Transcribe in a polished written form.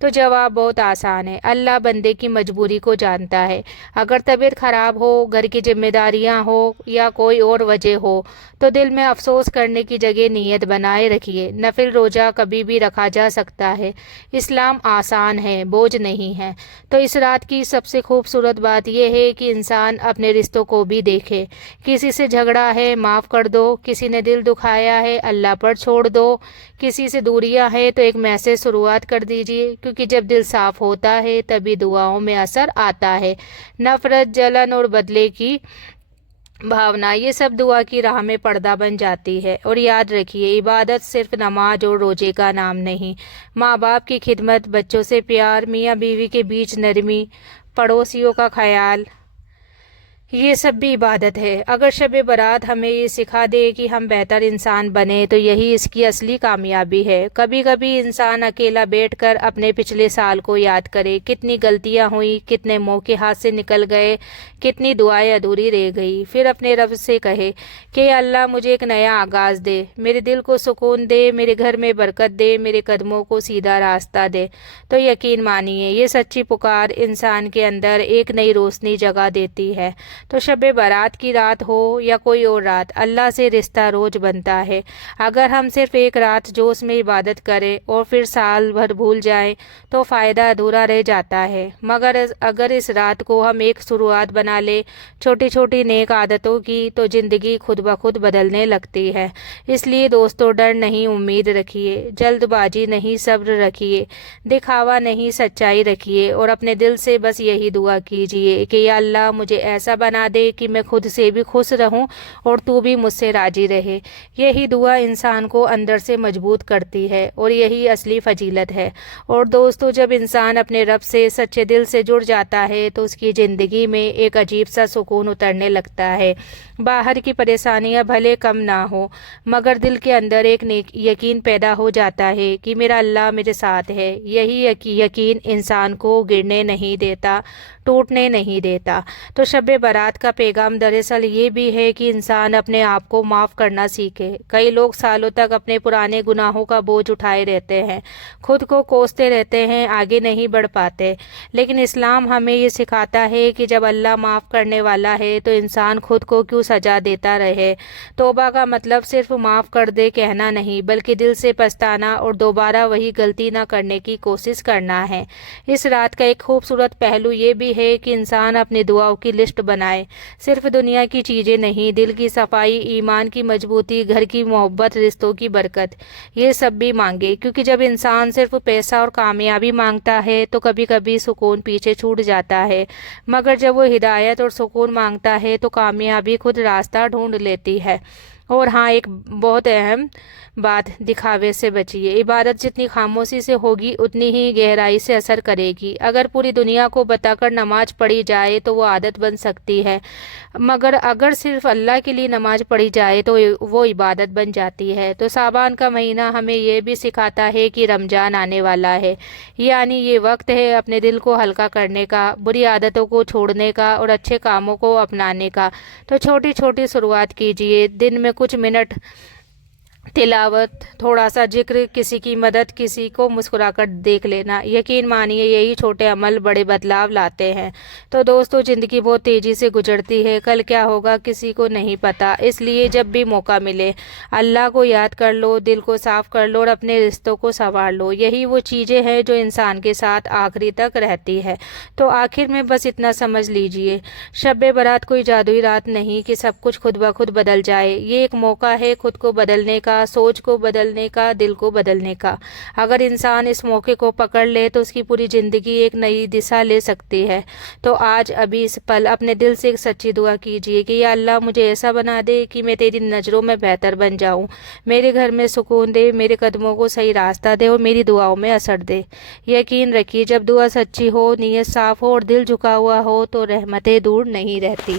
تو جواب بہت آسان ہے، اللہ بندے کی مجبوری کو جانتا ہے۔ اگر طبیعت خراب ہو، گھر کی ذمہ داریاں ہو یا کوئی اور وجہ ہو تو دل میں افسوس کرنے کی جگہ نیت بنائے رکھیے۔ نفل روزہ کبھی بھی رکھا جا سکتا ہے۔ اسلام آسان ہے، بوجھ نہیں ہے۔ تو اس رات کی سب سے خوبصورت بات یہ ہے کہ انسان اپنے رشتوں کو بھی دیکھے۔ کسی سے جھگڑا ہے، معاف کر دو۔ کسی نے دل دکھایا ہے، اللہ پر چھوڑ دو۔ کسی سے دوریاں ہے تو ایک میسج شروعات کر دیجیے، کیونکہ جب دل صاف ہوتا ہے تبھی دعاؤں میں اثر آتا ہے۔ نفرت، جلن اور بدلے کی بھاونا، یہ سب دعا کی راہ میں پردہ بن جاتی ہے۔ اور یاد رکھیے، عبادت صرف نماز اور روزے کا نام نہیں، ماں باپ کی خدمت، بچوں سے پیار، میاں بیوی کے بیچ نرمی، پڑوسیوں کا خیال، یہ سب بھی عبادت ہے۔ اگر شب برات ہمیں یہ سکھا دے کہ ہم بہتر انسان بنیں تو یہی اس کی اصلی کامیابی ہے۔ کبھی کبھی انسان اکیلا بیٹھ کر اپنے پچھلے سال کو یاد کرے، کتنی غلطیاں ہوئیں، کتنے موقع ہاتھ سے نکل گئے، کتنی دعائیں ادھوری رہ گئی، پھر اپنے رب سے کہے کہ اللہ مجھے ایک نیا آغاز دے، میرے دل کو سکون دے، میرے گھر میں برکت دے، میرے قدموں کو سیدھا راستہ دے۔ تو یقین مانیے یہ سچی پکار انسان کے اندر ایک نئی روشنی جگا دیتی ہے۔ تو شب برات کی رات ہو یا کوئی اور رات، اللہ سے رشتہ روز بنتا ہے۔ اگر ہم صرف ایک رات جوش میں عبادت کریں اور پھر سال بھر بھول جائیں تو فائدہ ادھورا رہ جاتا ہے، مگر اگر اس رات کو ہم ایک شروعات بنا لیں چھوٹی چھوٹی نیک عادتوں کی تو زندگی خود بخود بدلنے لگتی ہے۔ اس لیے دوستو، ڈر نہیں، امید رکھیے، جلد بازی نہیں، صبر رکھیے، دکھاوا نہیں، سچائی رکھیے، اور اپنے دل سے بس یہی دعا کیجیے کہ یا اللہ مجھے ایسا بنا دے کہ میں خود سے بھی خوش رہوں اور تو بھی مجھ سے راضی رہے۔ یہی دعا انسان کو اندر سے مضبوط کرتی ہے اور یہی اصلی فضیلت ہے۔ اور دوستو، جب انسان اپنے رب سے سچے دل سے جڑ جاتا ہے تو اس کی زندگی میں ایک عجیب سا سکون اترنے لگتا ہے۔ باہر کی پریشانیاں بھلے کم نہ ہو مگر دل کے اندر ایک یقین پیدا ہو جاتا ہے کہ میرا اللہ میرے ساتھ ہے۔ یہی یقین انسان کو گرنے نہیں دیتا، ٹوٹنے نہیں دیتا۔ تو شب برات کا پیغام دراصل یہ بھی ہے کہ انسان اپنے آپ کو معاف کرنا سیکھے۔ کئی لوگ سالوں تک اپنے پرانے گناہوں کا بوجھ اٹھائے رہتے ہیں، خود کو کوستے رہتے ہیں، آگے نہیں بڑھ پاتے۔ لیکن اسلام ہمیں یہ سکھاتا ہے کہ جب اللہ معاف کرنے والا ہے تو انسان خود کو کیوں سزا دیتا رہے۔ توبہ کا مطلب صرف معاف کر دے کہنا نہیں، بلکہ دل سے پچھتانا اور دوبارہ وہی غلطی نہ کرنے کی کوشش کرنا ہے۔ اس رات کا ایک خوبصورت پہلو یہ بھی ہے کہ انسان اپنی دعاؤں کی لسٹ بنائے، صرف دنیا کی چیزیں نہیں، دل کی صفائی، ایمان کی مضبوطی، گھر کی محبت، رشتوں کی برکت، یہ سب بھی مانگے، کیونکہ جب انسان صرف پیسہ اور کامیابی مانگتا ہے تو کبھی کبھی سکون پیچھے چھوٹ جاتا ہے، مگر جب وہ ہدایت اور سکون مانگتا ہے تو کامیابی خود راستہ ڈھونڈ لیتی ہے۔ اور ہاں، ایک بہت اہم بات، دکھاوے سے بچیے۔ عبادت جتنی خاموشی سے ہوگی اتنی ہی گہرائی سے اثر کرے گی۔ اگر پوری دنیا کو بتا کر نماز پڑھی جائے تو وہ عادت بن سکتی ہے، مگر اگر صرف اللہ کے لیے نماز پڑھی جائے تو وہ عبادت بن جاتی ہے۔ تو شعبان کا مہینہ ہمیں یہ بھی سکھاتا ہے کہ رمضان آنے والا ہے، یعنی یہ وقت ہے اپنے دل کو ہلکا کرنے کا، بری عادتوں کو چھوڑنے کا اور اچھے کاموں کو اپنانے کا۔ تو چھوٹی چھوٹی شروعات کیجیے، دن میں کچھ منٹ تلاوت، تھوڑا سا ذکر، کسی کی مدد، کسی کو مسکرا کر دیکھ لینا۔ یقین مانیے یہی چھوٹے عمل بڑے بدلاؤ لاتے ہیں۔ تو دوستو، زندگی بہت تیزی سے گزرتی ہے، کل کیا ہوگا کسی کو نہیں پتا، اس لیے جب بھی موقع ملے اللہ کو یاد کر لو، دل کو صاف کر لو اور اپنے رشتوں کو سنوار لو۔ یہی وہ چیزیں ہیں جو انسان کے ساتھ آخری تک رہتی ہے۔ تو آخر میں بس اتنا سمجھ لیجئے، شب برات کوئی جادوئی رات نہیں کہ سب کچھ خود بخود بدل جائے۔ یہ ایک موقع ہے خود کو بدلنے کا، سوچ کو بدلنے کا، دل کو بدلنے کا۔ اگر انسان اس موقع کو پکڑ لے تو اس کی پوری زندگی ایک نئی دشا لے سکتی ہے۔ تو آج ابھی اس پل اپنے دل سے ایک سچی دعا کیجیے کہ یا اللہ مجھے ایسا بنا دے کہ میں تیری نظروں میں بہتر بن جاؤں، میرے گھر میں سکون دے، میرے قدموں کو صحیح راستہ دے اور میری دعاؤں میں اثر دے۔ یقین رکھیے، جب دعا سچی ہو، نیت صاف ہو اور دل جھکا ہوا ہو تو رحمتیں دور نہیں رہتی۔